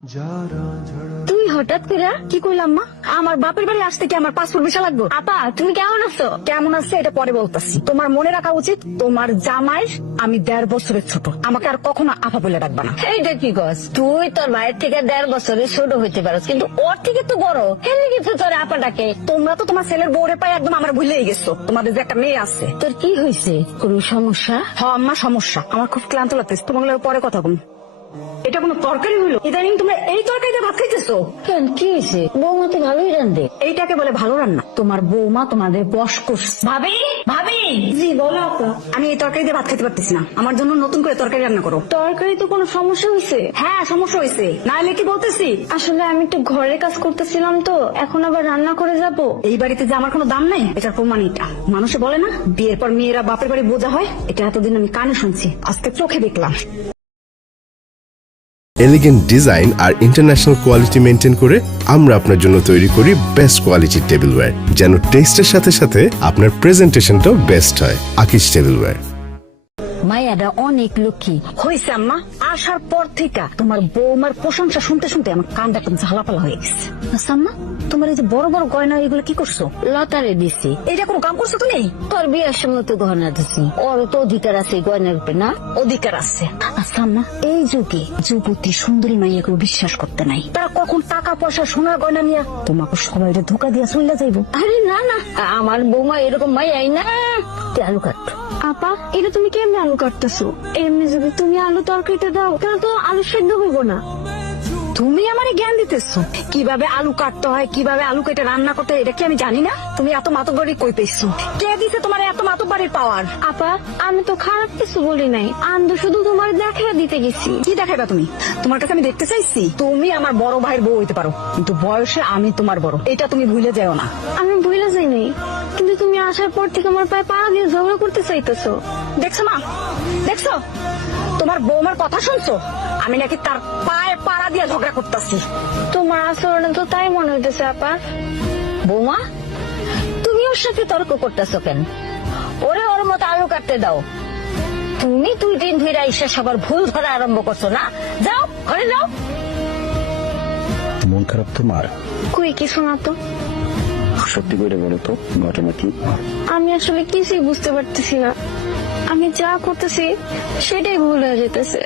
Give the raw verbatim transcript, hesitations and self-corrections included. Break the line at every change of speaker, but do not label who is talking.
তুই হঠাৎ করে কি কইলাম মা? আমার বাপের বাড়ি আসতে কি আমার পাসপোর্ট ভিসা লাগবে? আপা তুমি কেমন আছো? কেমন আছে এটা পরে বলতাছি। তোমার মনে রাখা উচিত তোমার জামাই আমি দেড় বছরের ছোট, আমাকে আর কখনো আপা বলে ডাকবা না।
এইটা কি গছ? তুই তোর ভাইয়ের থেকে দেড় বছরের ছোট হইতে পারস, কিন্তু ওর থেকে তো বড়। হেলে গেছে তোর আপা ডাকে।
তোমরা তো তোমার ছেলের বউরে পাই একদম আমার ভুলেই গেছো। তোমাদের যে একটা মেয়ে আছে।
তোর কি হয়েছে? কোন সমস্যা?
হ আম্মা, সমস্যা। আমার খুব ক্লান্ত লাগতেছে, তোমাগুলো পরে কথা বল। এটা কোনো তরকারি হলো? ইদানিং তোমরা এই তরকারিতে ভাত খাইতেছো
কেন, কি হয়েছে? বৌমা তো ভালোই রান্ধে।
এইটাকে বলে ভালো রান্না? তোমার বৌমা তোমাদের বশ করছে।
ভাবি ভাবি
জি বলো আপা। আমি এই তরকারি দিয়ে ভাত খেতে পারতেছি না, আমার জন্য নতুন করে তরকারি রান্না করো।
তরকারি তো কোনো সমস্যা হয়েছে?
হ্যাঁ সমস্যা হয়েছে, না হলে কি বলতেছি।
আসলে আমি একটু ঘরের কাজ করতেছিলাম তো, এখন আবার রান্না করে যাব।
এই বাড়িতে যে আমার কোনো দাম নাই এটার প্রমাণ এটা। মানুষে বলে না বিয়ের পর মেয়েরা বাপের বাড়ি বোঝা হয়, এটা এতদিন আমি কানে শুনছি, আজকে চোখে দেখলাম।
এলিগেন্ট ডিজাইন আর ইন্টারন্যাশনাল কোয়ালিটি মেনটেন করে আমরা আপনার জন্য তৈরি করি বেস্ট কোয়ালিটির টেবিলওয়্যার, যেন টেস্টের সাথে সাথে আপনার প্রেজেন্টেশনটাও বেস্ট হয়। আকিশ টেবিলওয়্যার।
মায়াটা অনেক লক্ষ্মী।
হয়েছে আম্মা, আসার পর থেকে তোমার বৌমার প্রশংসা শুনতে শুনতে আমার কানটা একদম ঝালাপালা হয়ে গেছে। আচ্ছা আম্মা, তোমার এই যে বড় বড় গয়না এগুলো কি করছো?
লতারে দিছি।
এইটা কোনো কাম করছো তুমি?
তোর বিয়ের সময় তো গহনা দিছি, ওর তো অধিকার আছে এই গয়নার উপরে, না?
অধিকার আছে। আচ্ছা আম্মা, এই যুগে যুবতী সুন্দরী মাইয়া কেউ বিশ্বাস করতে নাই, তারা কখন টাকা পয়সা সোনার গয়না নিয়ে তোমাকে সবাই ধোকা দিয়া চলে যাইব।
আরে না না, আমার বৌমা এরকম মাইয়াই না। তুই আলু কাট।
আপা এটা তুমি কেমনি আলু কাটতেছো? এমনি যদি তুমি আলু তরকারিতে দাও তাহলে তো আলু সেদ্ধ হইব না।
তুমি আমারে জ্ঞান দিতেছো কিভাবে আলু কাটতে হয়, কিভাবে আলু কেটে রান্না করতে হয়, এটা কি আমি জানি না? তুমি এত মাতব্বরি কই পেয়েছো? কে দিছে তোমার এত মাতব্বরির পাওয়ার?
আপা আমি তো খারাপ কিছু বলি নাই, আমি তো শুধু তোমার দেখা দিতে গেছি।
কি দেখাইবা তুমি? তোমার কাছে আমি দেখতে চাইছি তুমি আমার বড় ভাইয়ের বউ হইতে পারো, কিন্তু বয়সে আমি তোমার বড়, এটা তুমি ভুলে যাও না।
আমি ভুলে যাই নাই, কিন্তু তুমি আসার পর থেকে আমার পায়ে পা দিয়ে ঝগড়া করতে চাইতেছো।
দেখছো মা, দেখছো তোমার বৌমার কথা শুনছো? আমি নাকি তার পায়ে পাড়া দিয়ে ঝগড়া করতেছি।
তোমার আচরণে তো তাই মনে হইতেছে আপা।
বৌমা তুমি ওর সাথে তর্ক করতেছো কেন? ওরে ওর মতো আলু কাটতে দাও। তুমি দুই দিন ধরে এসে সবার ভুল ধরা আরম্ভ করছো না? যাও ঘরে যাও।
মন খারাপ তোমার?
কই কিছু না তো।
সত্যি করে বলো তো ঘটনা কি?
আমি আসলে কিছুই বুঝতে পারতেছি না, আমি যা করতেছি সেটাই ভুল হয়ে যেতেছে।